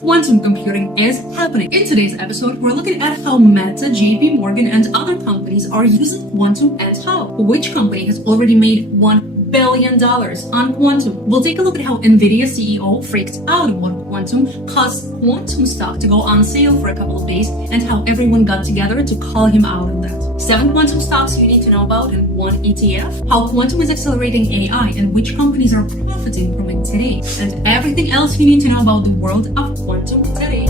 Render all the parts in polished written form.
Quantum computing is happening. In today's episode, we're looking at how Meta, JP Morgan, and other companies are using quantum and how. Which company has already made $1 billion on quantum? We'll take a look at how NVIDIA CEO freaked out about quantum, caused quantum stock to go on sale for a couple of days, and how everyone got together to call him out on that. 7 quantum stocks you need to know about in one ETF, how quantum is accelerating AI and which companies are profiting from it today, and everything else you need to know about the world of quantum today.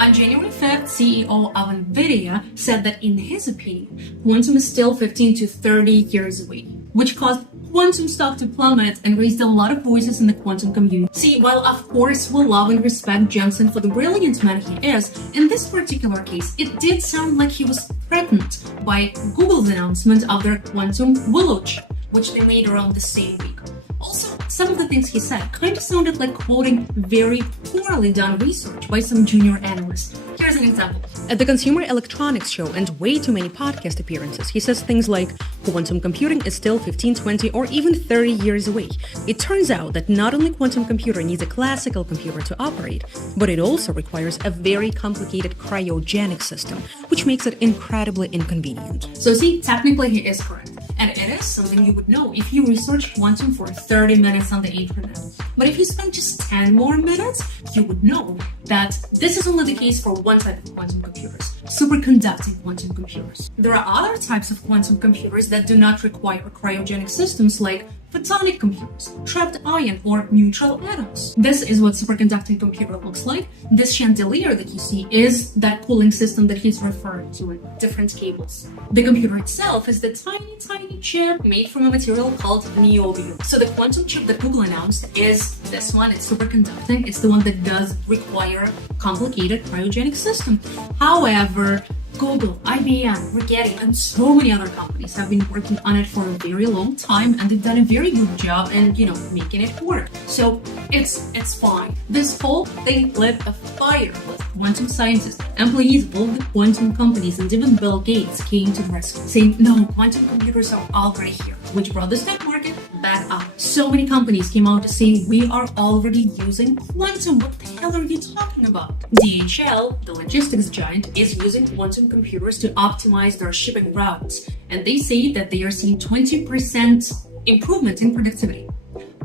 On January 5th, CEO of NVIDIA said that in his opinion, quantum is still 15 to 30 years away, which caused quantum stock to plummet and raised a lot of voices in the quantum community. See, while of course we love and respect Jensen for the brilliant man he is, in this particular case, it did sound like he was threatened by Google's announcement of their quantum willow chip, which they made around the same week. Also, some of the things he said kind of sounded like quoting very poorly done research by some junior analyst. Here's an example. At the Consumer Electronics Show and way too many podcast appearances, he says things like, quantum computing is still 15, 20, or even 30 years away. It turns out that not only quantum computer needs a classical computer to operate, but it also requires a very complicated cryogenic system, which makes it incredibly inconvenient. So see, technically he is correct. And it is something you would know if you research quantum for 30 minutes on the internet. But if you spend just 10 more minutes, you would know that this is only the case for one type of quantum computers, superconducting quantum computers. There are other types of quantum computers that do not require cryogenic systems like photonic computers, trapped ion, or neutral atoms. This is what superconducting computer looks like. This chandelier that you see is that cooling system that he's referring to in different cables. The computer itself is the tiny chip made from a material called niobium. So the quantum chip that Google announced is this one. It's superconducting. It's the one that does require a complicated cryogenic system. However, Google, IBM, Rigetti, and so many other companies have been working on it for a very long time, and they've done a very good job in, making it work. So it's fine. This whole thing lit a fire with quantum scientists, employees of all the quantum companies, and even Bill Gates came to the rescue, saying, no, quantum computers are already here, which brought the stock market back up. So many companies came out to say, we are already using quantum. What the hell are you talking about? DHL, the logistics giant, is using quantum computers to optimize their shipping routes, and they say that they are seeing 20% improvement in productivity.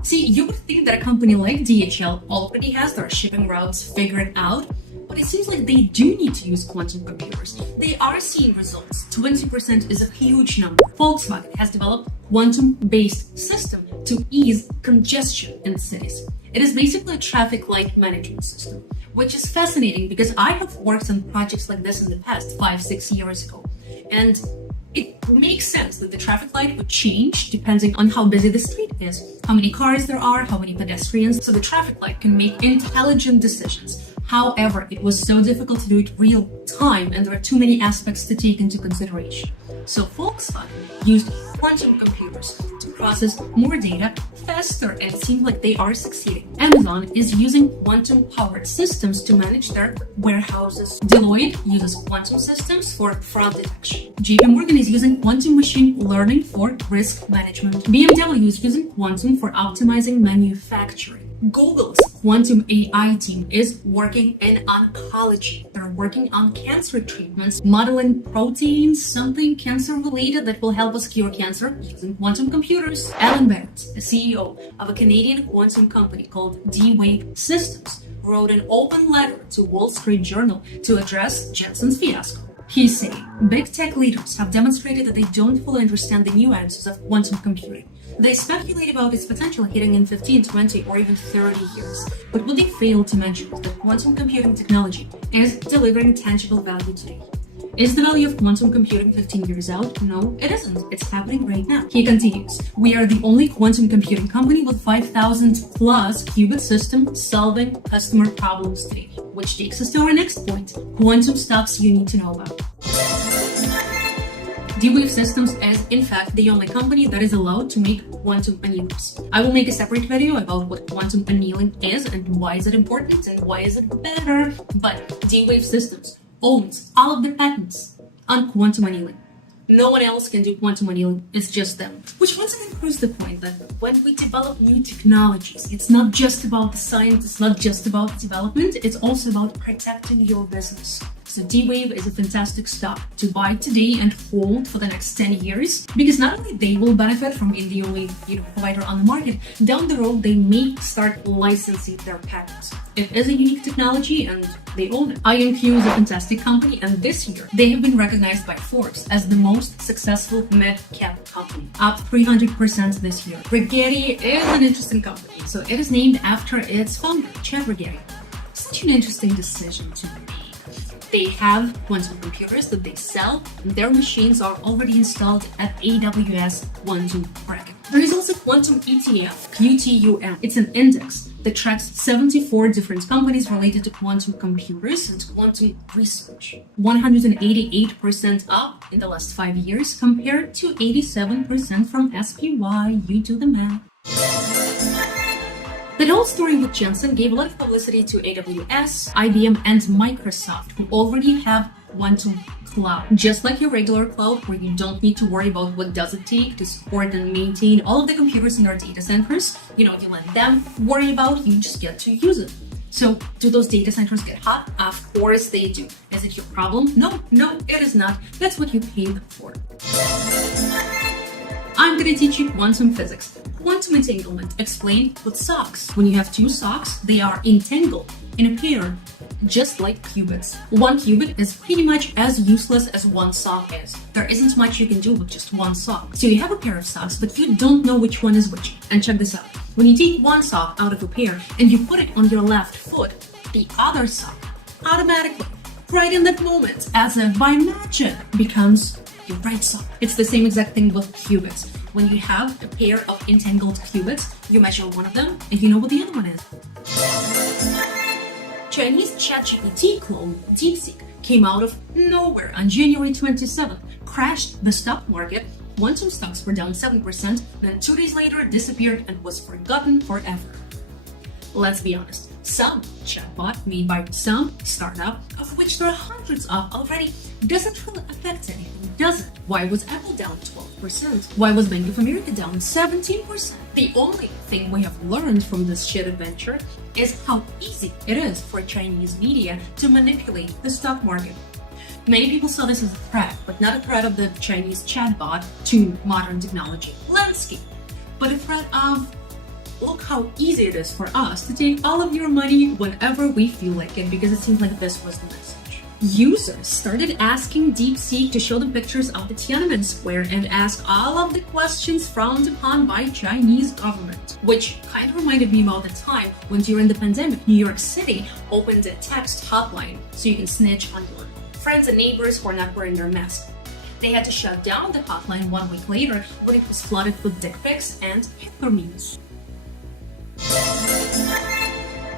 See, you would think that a company like DHL already has their shipping routes figured out, but it seems like they do need to use quantum computers. They are seeing results. 20% is a huge number. Volkswagen has developed a quantum-based system to ease congestion in cities. It is basically a traffic light management system, which is fascinating because I have worked on projects like this in the past 5-6 years ago. And it makes sense that the traffic light would change depending on how busy the street is, how many cars there are, how many pedestrians, so the traffic light can make intelligent decisions. However, it was so difficult to do it real time, and there are too many aspects to take into consideration. So Volkswagen used quantum computers to process more data faster, and it seems like they are succeeding. Amazon is using quantum-powered systems to manage their warehouses. Deloitte uses quantum systems for fraud detection. JP Morgan is using quantum machine learning for risk management. BMW is using quantum for optimizing manufacturing. Google's quantum AI team is working in oncology. They're working on cancer treatments, modeling proteins, something cancer-related that will help us cure cancer using quantum computers. Alan Barrett, the CEO of a Canadian quantum company called D-Wave Systems, wrote an open letter to Wall Street Journal to address Jensen's fiasco. He's saying, big tech leaders have demonstrated that they don't fully understand the nuances of quantum computing. They speculate about its potential hitting in 15, 20, or even 30 years. But what they fail to mention is that quantum computing technology is delivering tangible value today. Is the value of quantum computing 15 years out? No, it isn't. It's happening right now. He continues, we are the only quantum computing company with 5,000 plus qubit system solving customer problems today. Which takes us to our next point, quantum stocks you need to know about. D-Wave Systems is in fact the only company that is allowed to make quantum annealers. I will make a separate video about what quantum annealing is and why is it important and why is it better, but D-Wave Systems owns all of the patents on quantum annealing. No one else can do quantum annealing, it's just them. Which once again proves the point that when we develop new technologies, it's not just about the science, it's not just about development, it's also about protecting your business. So D-Wave is a fantastic stock to buy today and hold for the next 10 years, because not only they will benefit from being the only provider on the market, down the road they may start licensing their patents. It is a unique technology and they own it. IonQ is a fantastic company, and this year they have been recognized by Forbes as the most successful mid-cap company, up 300% this year. Rigetti is an interesting company, so it is named after its founder, Chad Rigetti. Such an interesting decision to make. They have quantum computers that they sell, and their machines are already installed at AWS Quantum Bracket. There is also Quantum ETF, QTUM. It's an index that tracks 74 different companies related to quantum computers and quantum research. 188% up in the last 5 years compared to 87% from SPY. You do the math. The whole story with Jensen gave a lot of publicity to AWS, IBM, and Microsoft, who already have quantum cloud. Just like your regular cloud, where you don't need to worry about what does it take to support and maintain all of the computers in our data centers. You let them worry about, you just get to use it. So do those data centers get hot? Of course they do. Is it your problem? No, it is not. That's what you pay them for. I'm going to teach you quantum physics. Quantum entanglement explained with socks. When you have two socks, they are entangled in a pair, just like qubits. One qubit is pretty much as useless as one sock is. There isn't much you can do with just one sock. So you have a pair of socks, but you don't know which one is which. And check this out. When you take one sock out of a pair and you put it on your left foot, the other sock automatically, right in that moment, as if by magic, becomes your right sock. It's the same exact thing with qubits. When you have a pair of entangled qubits, you measure one of them and you know what the other one is. Chinese ChatGPT clone DeepSeek came out of nowhere on January 27th, crashed the stock market. Quantum stocks were down 7%, then 2 days later disappeared and was forgotten forever. Let's be honest, some chatbot made by some startup, of which there are hundreds of already, doesn't really affect anything, does it? Why was Apple down 12%? Why was Bank of America down 17%? The only thing we have learned from this shit adventure is how easy it is for Chinese media to manipulate the stock market. Many people saw this as a threat, but not a threat of the Chinese chatbot to modern technology landscape, but a threat of, look how easy it is for us to take all of your money whenever we feel like it, because it seems like this was the message. Users started asking DeepSeek to show them pictures of the Tiananmen Square and ask all of the questions frowned upon by Chinese government, which kind of reminded me about the time when during the pandemic, New York City opened a text hotline so you can snitch on your friends and neighbors who are not wearing their mask. They had to shut down the hotline 1 week later when it was flooded with dick pics and Hitler memes.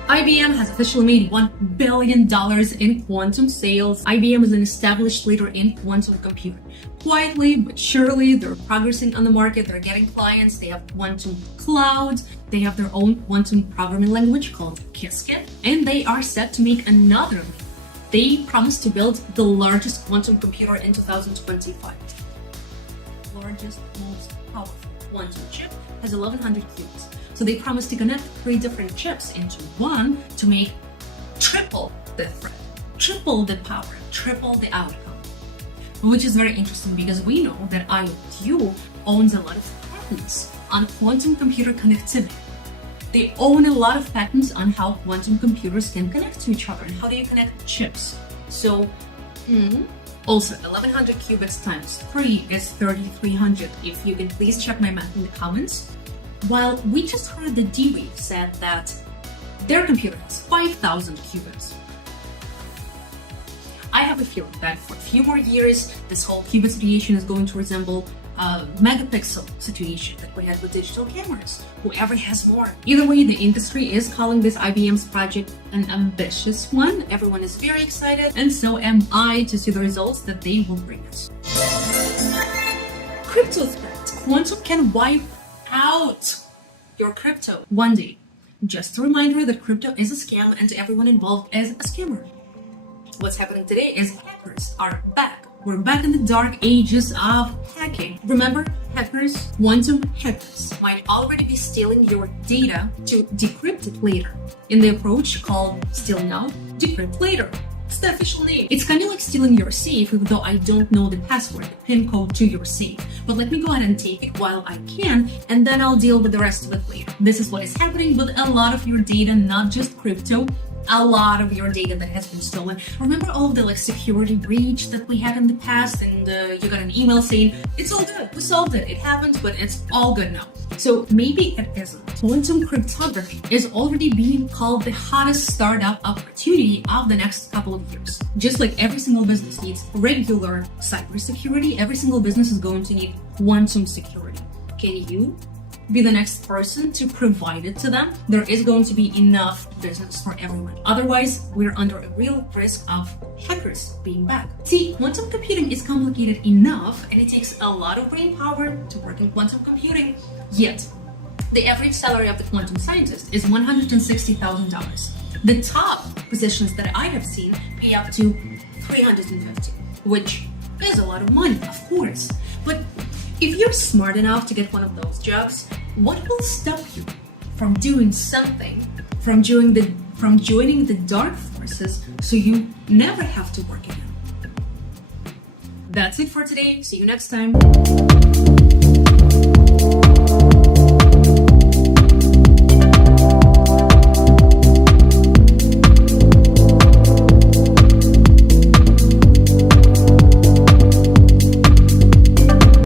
IBM has officially made $1 billion in quantum sales. IBM is an established leader in quantum computing. Quietly but surely, they're progressing on the market. They're getting clients. They have quantum cloud. They have their own quantum programming language called Qiskit, and they are set to make another. They promise to build the largest quantum computer in 2025. Largest, most powerful quantum chip has 1,100 qubits. So they promise to connect 3 different chips into one to make triple the threat, triple the power, triple the outcome. Which is very interesting because we know that IonQ owns a lot of patents on quantum computer connectivity. They own a lot of patents on how quantum computers can connect to each other and how do you connect chips. So, also 1,100 qubits times 3 is 3,300. If you can please check my math in the comments. While we just heard that D-Wave said that their computer has 5,000 qubits. I have a feeling that for a few more years, this whole qubit situation is going to resemble a megapixel situation that we had with digital cameras. Whoever has more. Either way, the industry is calling this IBM's project an ambitious one. Everyone is very excited, and so am I to see the results that they will bring us. crypto threat. Quantum can wipe out your crypto one day. Just a reminder that crypto is a scam and everyone involved is a scammer. What's happening today is hackers are back. We're back in the dark ages of hacking. Remember, hackers, quantum hackers, might already be stealing your data to decrypt it later in the approach called steal now, decrypt later. It's the official name. It's kind of like stealing your safe, even though I don't know the password, the PIN code to your safe. But let me go ahead and take it while I can, and then I'll deal with the rest of it later. This is what is happening with a lot of your data, not just crypto. A lot of your data that has been stolen. Remember all of the security breach that we had in the past, and you got an email saying it's all good, we solved it, it happened, but it's all good now. So maybe it isn't. Quantum cryptography is already being called the hottest startup opportunity of the next couple of years. Just like every single business needs regular cybersecurity, every single business is going to need quantum security. Can you be the next person to provide it to them? There is going to be enough business for everyone. Otherwise, we're under a real risk of hackers being back. See, quantum computing is complicated enough and it takes a lot of brain power to work in quantum computing. Yet, the average salary of the quantum scientist is $160,000. The top positions that I have seen pay up to $350,000, which is a lot of money, of course. But if you're smart enough to get one of those jobs, what will stop you from doing something, from joining the dark forces so you never have to work again? That's it for today. See you next time.